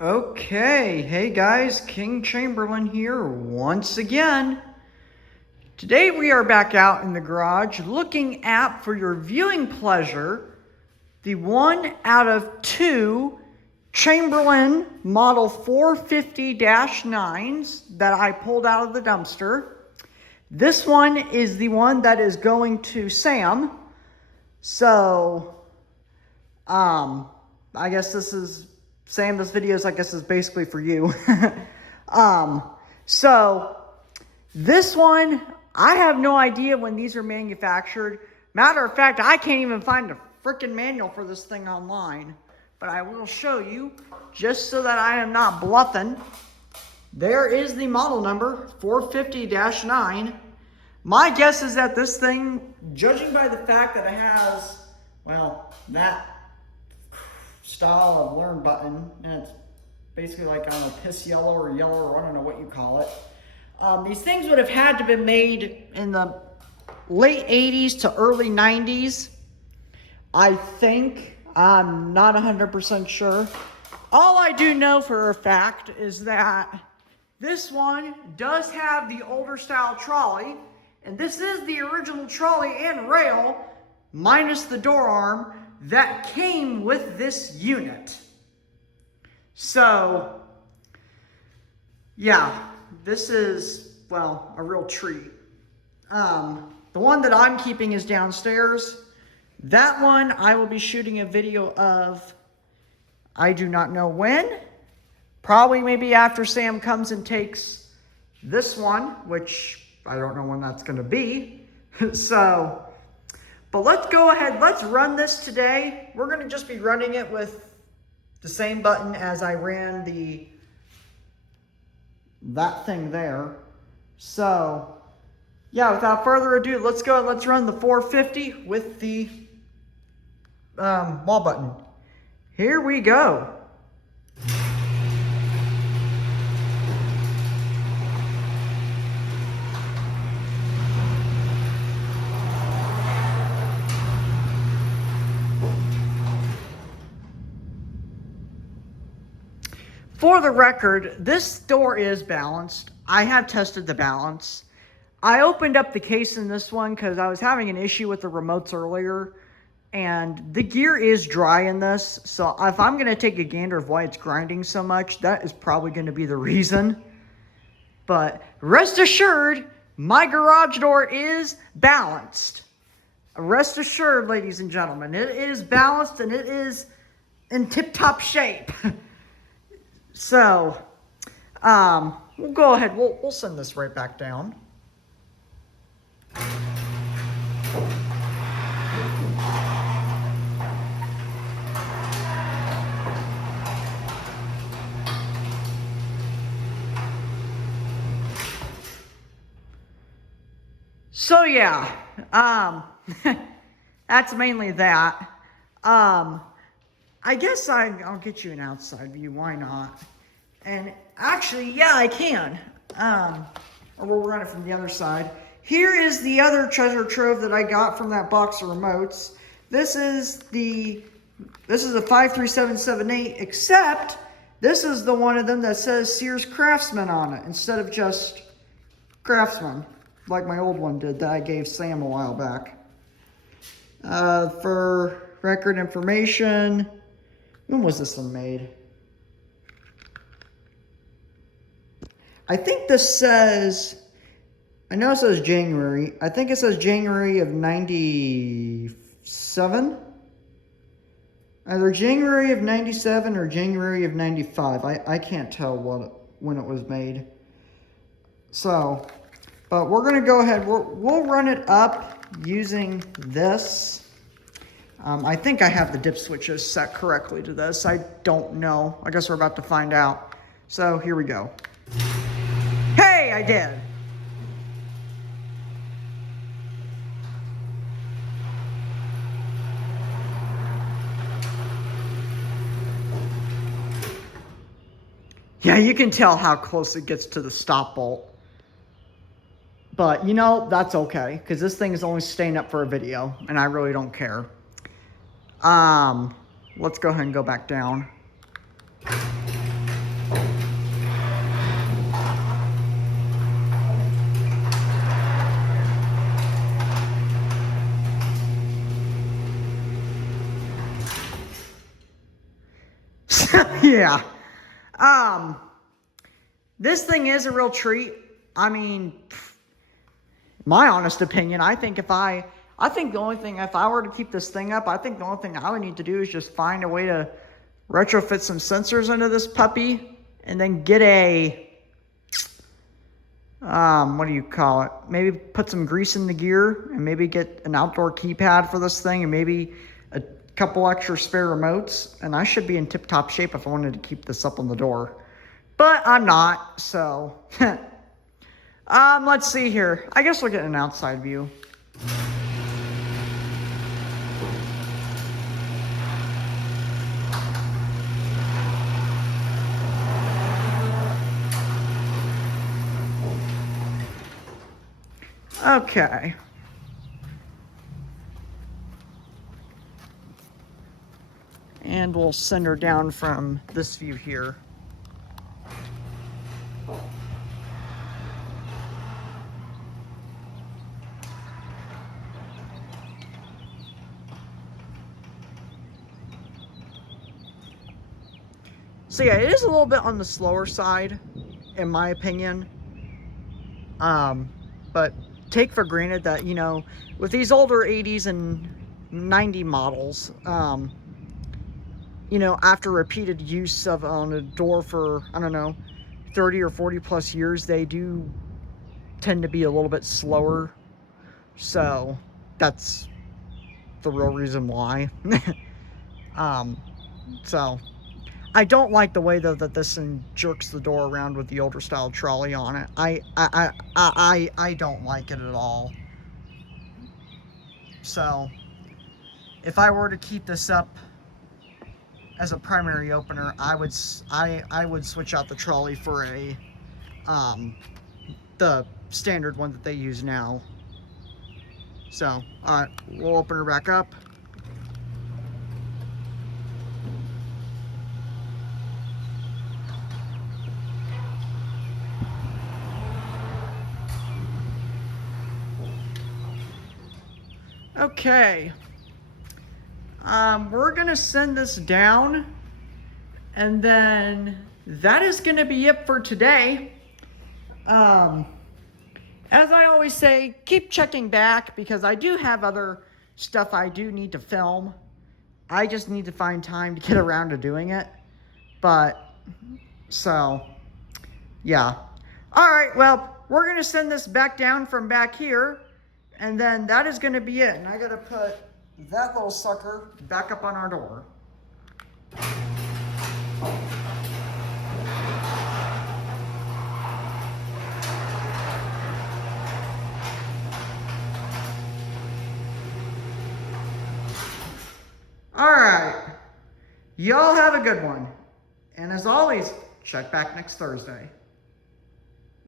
Okay, hey guys, King Chamberlain here once again. Today we are back out in the garage looking at, for your viewing pleasure, the 1 out of 2 Chamberlain Model 450-9s that I pulled out of the dumpster. This one is the one that is going to Sam. So, I guess Sam, this video is basically for you. So this one, I have no idea when these are manufactured. Matter of fact, I can't even find a freaking manual for this thing online, but I will show you just so that I am not bluffing. There is the model number 450-9. My guess is that this thing, judging by the fact that it has, well, that style of learn button, and it's basically like, I don't know, piss yellow or I don't know what you call it. These things would have had to be made in the late 80s to early 90s. I think. I'm not 100% sure. All I do know for a fact is that this one does have the older style trolley, and this is the original trolley and rail, minus the door arm, that came with this unit. So, yeah, this is, well, a real treat. The one that I'm keeping is downstairs. That one I will be shooting a video of, I do not know when. Probably maybe after Sam comes and takes this one, which I don't know when that's going to be. So, but let's go ahead, let's run this today. We're going to just be running it with the same button as I ran that thing there. So, yeah, without further ado, let's go and let's run the 450 with the wall button. Here we go. For the record, this door is balanced. I have tested the balance. I opened up the case in this one because I was having an issue with the remotes earlier, and the gear is dry in this. So if I'm going to take a gander of why it's grinding so much, that is probably going to be the reason. But rest assured, my garage door is balanced. Rest assured, ladies and gentlemen, it is balanced and it is in tip-top shape. So, we'll go ahead, we'll send this right back down. So yeah, that's mainly that. I guess I'll get you an outside view, why not? And actually, yeah, I can. Or we'll run it from the other side. Here is the other treasure trove that I got from that box of remotes. This is a 53778, except this is the one of them that says Sears Craftsman on it, instead of just Craftsman, like my old one did that I gave Sam a while back. For record information, when was this one made? I think this says, I know it says January. I think it says January of 97. Either January of 97 or January of 95. I can't tell when it was made. So, but we're going to go ahead. We'll run it up using this. I think I have the dip switches set correctly to this. I don't know. I guess we're about to find out. So here we go. Hey, I did. Yeah, you can tell how close it gets to the stop bolt. But, you know, that's okay, because this thing is only staying up for a video, and I really don't care. Let's go ahead and go back down. Yeah. This thing is a real treat. I mean, my honest opinion, I think if I were to keep this thing up, I think the only thing I would need to do is just find a way to retrofit some sensors into this puppy and then get a, what do you call it? Maybe put some grease in the gear and maybe get an outdoor keypad for this thing and maybe a couple extra spare remotes. And I should be in tip-top shape if I wanted to keep this up on the door. But I'm not, so. Let's see here. I guess we'll get an outside view. Okay. And we'll send her down from this view here. So yeah, it is a little bit on the slower side, in my opinion. But take for granted that, you know, with these older 80s and 90 models, you know, after repeated use of on a door for, I don't know, 30 or 40 plus years, they do tend to be a little bit slower. So that's the real reason why. So I don't like the way though that this thing jerks the door around with the older style trolley on it. I don't like it at all. So if I were to keep this up as a primary opener, I would switch out the trolley for a the standard one that they use now. So all right, we'll open her back up. Okay, we're gonna send this down, and then that is gonna be it for today. As I always say, keep checking back because I do have other stuff I do need to film. I just need to find time to get around to doing it. But, so, yeah. All right, well, we're gonna send this back down from back here. And then that is going to be it. And I got to put that little sucker back up on our door. All right. Y'all have a good one. And as always, check back next Thursday.